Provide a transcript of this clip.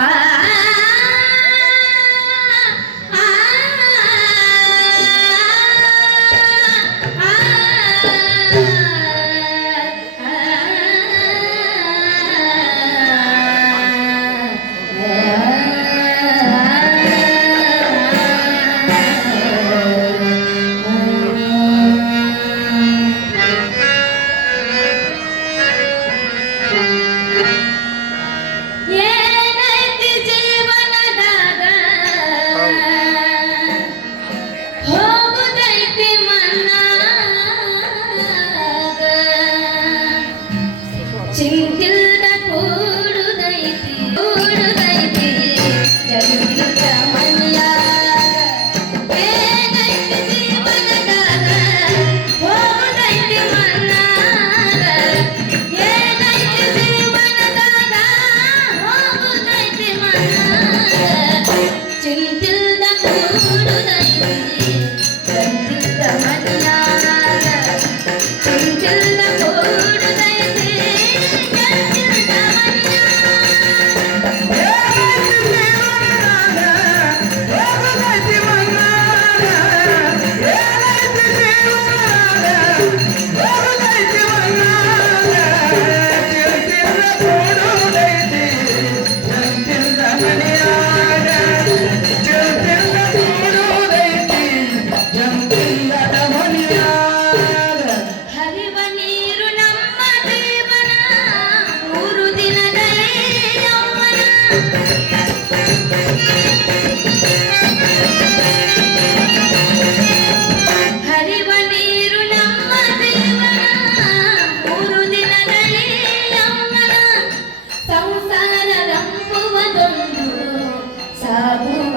Ah. ತಂದು ಸಾಗುವ